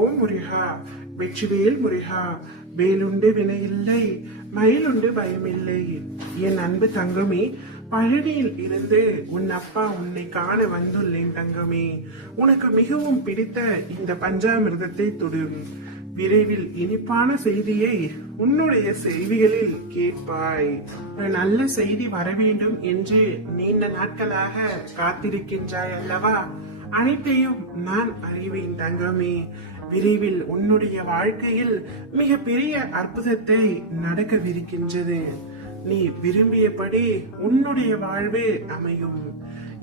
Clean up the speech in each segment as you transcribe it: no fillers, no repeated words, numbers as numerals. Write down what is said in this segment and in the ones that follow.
ஓம் முருகா, வெற்றிவேல் முருகா. வேலுண்டு வினையில்லை, மயிலுண்டு பயமில்லை. என் அன்பு தங்கமே, பழனியில் இருந்து உன் அப்பா உன்னை காண வந்துள்ளேன் தங்கமே. உனக்கு மிகவும் பிடித்த இந்த பஞ்சாமிர்தத்தை தொடும். விரைவில் இனிப்பான செய்தியை உன்னுடைய செய்திகளில் கேட்பாய். நல்ல செய்தி வர வேண்டும் என்று நீண்ட நாட்களாக காத்திருக்கின்றாய் அல்லவா? அனைத்தையும் நான் அறிவேன் தங்கமே. விரைவில் உன்னுடைய வாழ்க்கையில் மிக பெரிய அற்புதத்தை நடக்கவிருக்கின்றது. நீ விரும்பியபடி உன்னுடைய வாழ்வே அமையும்.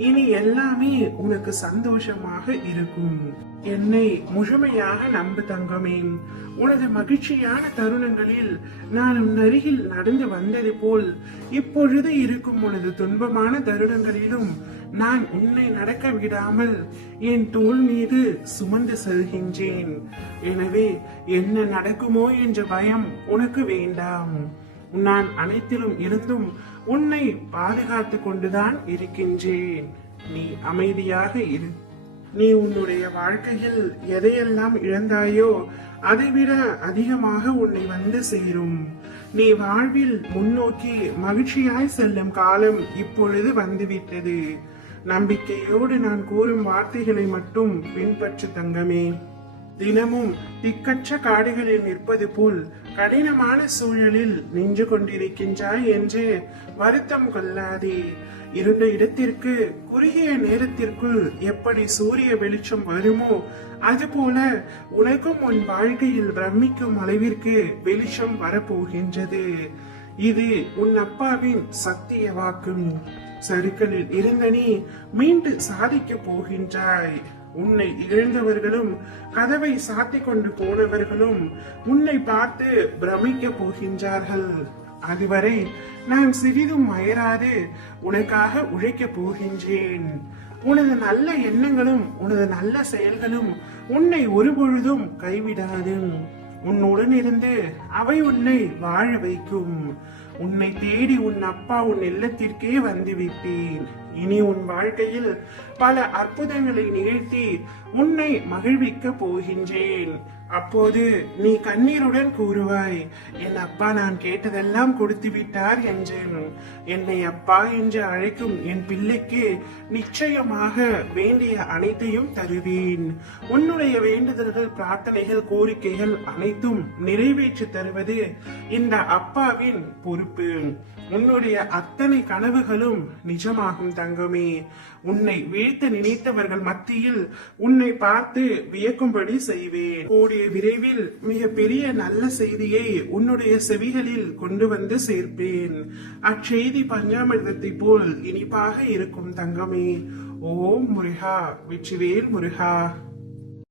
இனி எல்லாமே உனக்கு சந்தோஷமாக இருக்கும். என்னை முழுமையாக நம்பு தங்கமே. உனது மகிழ்ச்சியான தருணங்களில் நான் உன் அருகில் நடந்து வந்தது போல் இப்பொழுது இருக்கும் உனது துன்பமான தருணங்களிலும் நான் உன்னை நடக்க விடாமல் என் தோள் மீது சுமந்து செல்கின்றேன். எனவே என்ன நடக்குமோ என்ற பயம் உனக்கு வேண்டாம். நான் அனைத்திலும் இருந்தும் உன்னை பாதுகாத்து கொண்டுதான் இருக்கின்றேன். நீ அமைதியாக இரு. நீ உன்னுடைய வாழ்க்கையில் எதையெல்லாம் இழந்தாயோ அதைவிட அதிகமாக உன்னை வந்து சேரும். நீ வாழ்வில் முன்னோக்கி மகிழ்ச்சியாய் செல்லும் காலம் இப்பொழுது வந்துவிட்டது. நம்பிக்கையோடு நான் கூறும் வார்த்தைகளை மட்டும் பின்பற்று தங்கமே. தினமும் திக்கற்ற காடுகளில் நிற்பது போல் கடினமான சூழலில் நின்று கொண்டிருக்கின்றாய் என்று வருத்தம் கொள்ளாதே. இருண்ட இடத்திற்கு குறுகிய நேரத்திற்குள் எப்படி சூரிய வெளிச்சம் வருமோ அதுபோல உனக்கும் உன் வாழ்க்கையில் பிரமிக்கும் அளவிற்கு வெளிச்சம் வரப்போகின்றது. இது உன் அப்பாவின் சத்திய வாக்கும். சறுக்களில் இருந்த நீ மீண்டு சாதிக்க போகின்றாய். உன்னை இழந்தவர்களும் கதவை சாத்தி கொண்டு போனவர்களும் உன்னை பார்த்து பிரமிக்க போகின்றார்கள். அதுவரை நான் சிறிதும் அயராது உனக்காக உழைக்க போகின்றேன். உனது நல்ல எண்ணங்களும் உனது நல்ல செயல்களும் உன்னை ஒருபொழுதும் கைவிடாது. உன்னுடன் இருந்து அவை உன்னை வாழ வைக்கும். உன்னை தேடி உன் அப்பா உன் இல்லத்திற்கே வந்து விட்டேன். இனி உன் வாழ்க்கையில் பல அற்புதங்களை நிகழ்த்தி உன்னை மகிழ்விக்க போகின்றேன். அப்போது நீ கண்ணீருடன் கூறுவாய், என் அப்பா நான் கேட்டதெல்லாம் கொடுத்து விட்டார் என்று. என்னை அப்பா என்று அழைக்கும் என் பிள்ளைக்கு நிச்சயமாக வேண்டிய அனைத்தையும் தருவேன். உன்னுடைய வேண்டுதல்கள், பிரார்த்தனைகள், கோரிக்கைகள் அனைத்தும் நிறைவேற்றி தருவது இந்த அப்பாவின் பொறுப்பு. உன்னுடைய அத்தனை கனவுகளும் நிஜமாகும் தங்கமே. உன்னை வீழ்த்த நினைத்தவர்கள் மத்தியில் உன்னை பார்த்து வியக்கும்படி செய்வேன். கூடிய விரைவில் மிக பெரிய நல்ல செய்தியை உன்னுடைய செவிகளில் கொண்டு வந்து சேர்ப்பேன். அச்செய்தி பஞ்சாமிர்தத்தை போல் இனிப்பாக இருக்கும் தங்கமே. ஓம் முருகா, வெற்றிவேல் முருகா.